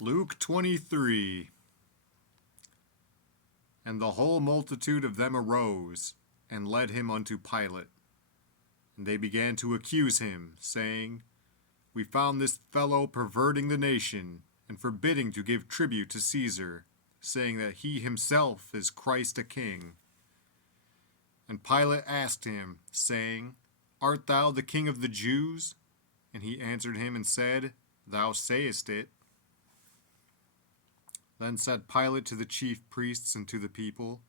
Luke 23. And the whole multitude of them arose, and led him unto Pilate. And they began to accuse him, saying, We found this fellow perverting the nation, and forbidding to give tribute to Caesar, saying that he himself is Christ a king. And Pilate asked him, saying, Art thou the king of the Jews? And he answered him and said, Thou sayest it. Then said Pilate to the chief priests and to the people,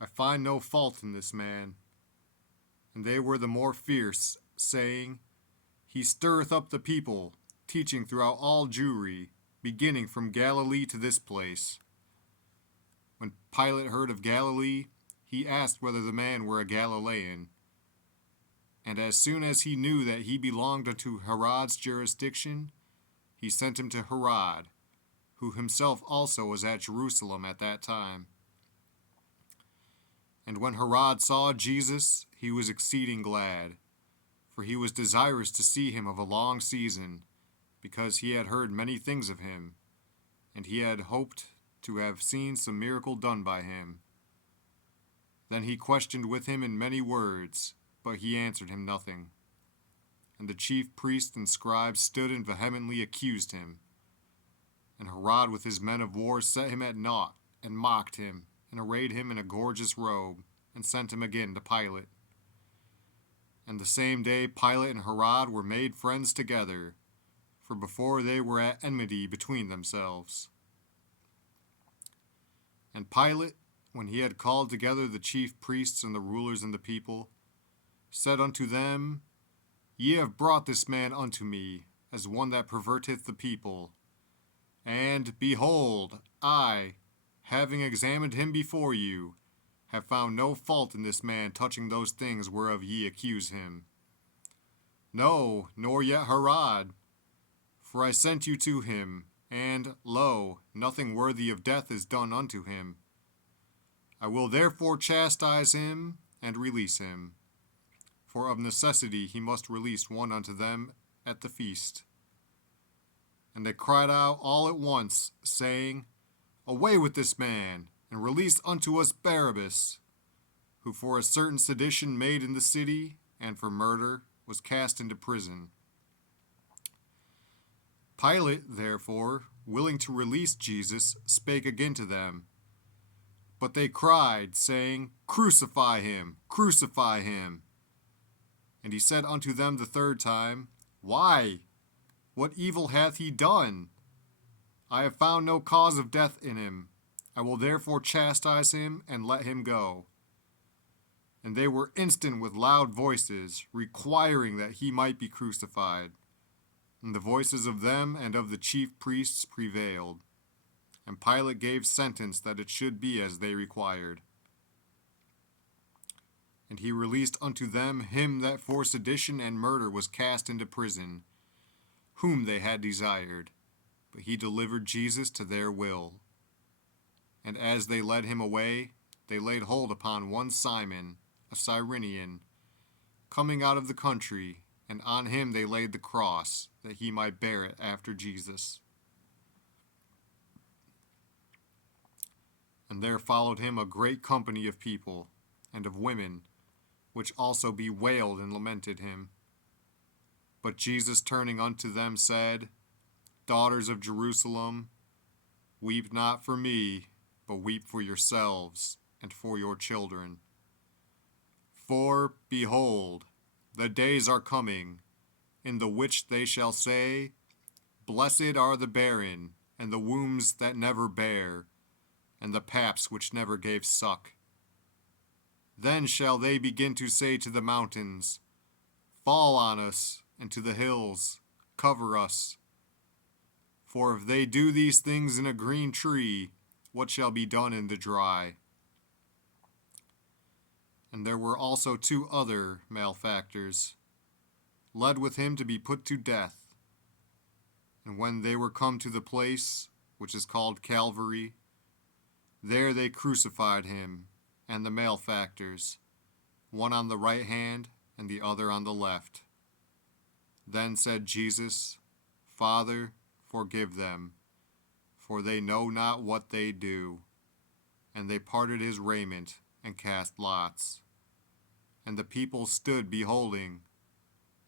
I find no fault in this man. And they were the more fierce, saying, He stirreth up the people, teaching throughout all Jewry, beginning from Galilee to this place. When Pilate heard of Galilee, he asked whether the man were a Galilean. And as soon as he knew that he belonged unto Herod's jurisdiction, he sent him to Herod, who himself also was at Jerusalem at that time. And when Herod saw Jesus, he was exceeding glad, for he was desirous to see him of a long season, because he had heard many things of him, and he had hoped to have seen some miracle done by him. Then he questioned with him in many words, but he answered him nothing. And the chief priests and scribes stood and vehemently accused him. And Herod with his men of war set him at naught, and mocked him, and arrayed him in a gorgeous robe, and sent him again to Pilate. And the same day Pilate and Herod were made friends together, for before they were at enmity between themselves. And Pilate, when he had called together the chief priests and the rulers and the people, said unto them, Ye have brought this man unto me, as one that perverteth the people. And, behold, I, having examined him before you, have found no fault in this man touching those things whereof ye accuse him. No, nor yet Herod. For I sent you to him, and, lo, nothing worthy of death is done unto him. I will therefore chastise him, and release him. For of necessity he must release one unto them at the feast. And they cried out all at once, saying, Away with this man, and release unto us Barabbas, who for a certain sedition made in the city, and for murder, was cast into prison. Pilate, therefore, willing to release Jesus, spake again to them. But they cried, saying, Crucify him, crucify him. And he said unto them the third time, Why? What evil hath he done? I have found no cause of death in him. I will therefore chastise him, and let him go. And they were instant with loud voices, requiring that he might be crucified. And the voices of them and of the chief priests prevailed. And Pilate gave sentence that it should be as they required. And he released unto them him that for sedition and murder was cast into prison, whom they had desired. But he delivered Jesus to their will. And as they led him away, they laid hold upon one Simon, a Cyrenian, coming out of the country, and on him they laid the cross, that he might bear it after Jesus. And there followed him a great company of people, and of women, which also bewailed and lamented him. But Jesus turning unto them said, Daughters of Jerusalem, weep not for me, but weep for yourselves, and for your children. For, behold, the days are coming, in the which they shall say, Blessed are the barren, and the wombs that never bare, and the paps which never gave suck. Then shall they begin to say to the mountains, Fall on us, and to the hills, cover us. For if they do these things in a green tree, what shall be done in the dry? And there were also two other malefactors, led with him to be put to death. And when they were come to the place, which is called Calvary, there they crucified him, and the malefactors, one on the right hand, and the other on the left. Then said Jesus, Father, forgive them, for they know not what they do. And they parted his raiment, and cast lots. And the people stood beholding,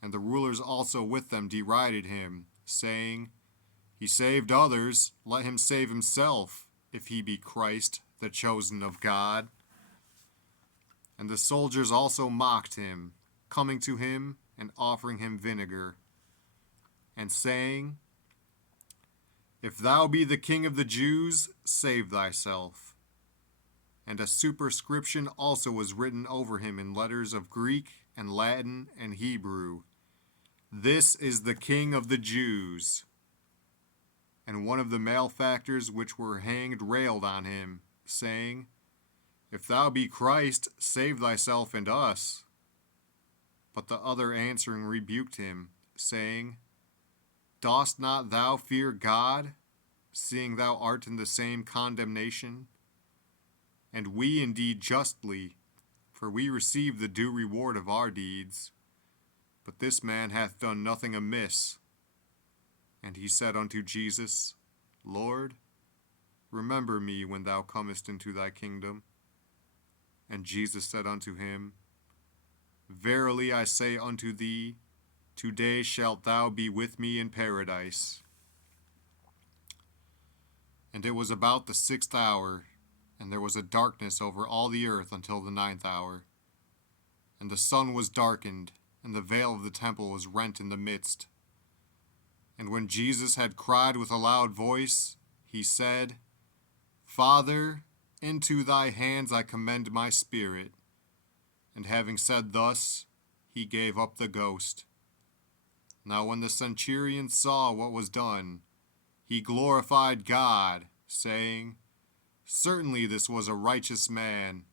and the rulers also with them derided him, saying, He saved others, let him save himself, if he be Christ, the chosen of God. And the soldiers also mocked him, coming to him and offering him vinegar, and saying, If thou be the King of the Jews, save thyself. And a superscription also was written over him in letters of Greek and Latin and Hebrew, This is the King of the Jews. And one of the malefactors which were hanged railed on him, saying, If thou be Christ, save thyself and us. But the other answering rebuked him, saying, Dost not thou fear God, seeing thou art in the same condemnation? And we indeed justly, for we receive the due reward of our deeds. But this man hath done nothing amiss. And he said unto Jesus, Lord, remember me when thou comest into thy kingdom. And Jesus said unto him, Verily I say unto thee, today shalt thou be with me in paradise. And it was about the 6th hour, and there was a darkness over all the earth until the 9th hour. And the sun was darkened, and the veil of the temple was rent in the midst. And when Jesus had cried with a loud voice, he said, Father, into thy hands I commend my spirit. And having said thus, he gave up the ghost. Now when the centurion saw what was done, he glorified God, saying, Certainly this was a righteous man.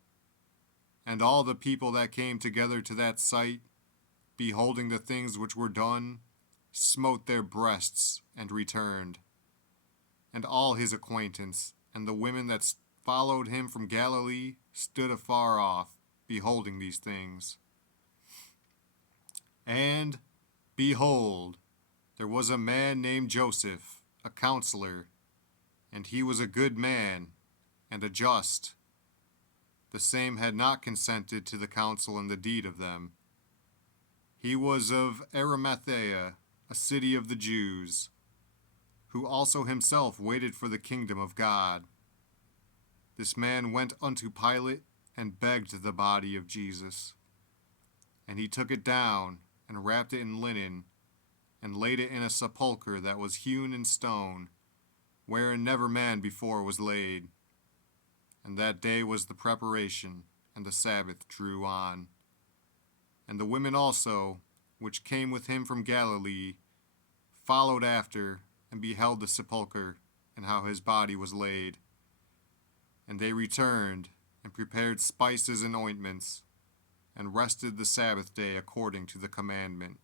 And all the people that came together to that sight, beholding the things which were done, smote their breasts and returned. And all his acquaintance, and the women that followed him from Galilee, stood afar off, beholding these things. And, behold, there was a man named Joseph, a counselor, and he was a good man, and a just. The same had not consented to the counsel and the deed of them. He was of Arimathea, a city of the Jews, who also himself waited for the kingdom of God. This man went unto Pilate and begged the body of Jesus. And he took it down and wrapped it in linen, and laid it in a sepulchre that was hewn in stone, wherein never man before was laid. And that day was the preparation, and the Sabbath drew on. And the women also, which came with him from Galilee, followed after, and beheld the sepulchre, and how his body was laid. And they returned, and prepared spices and ointments, and rested the Sabbath day according to the commandment.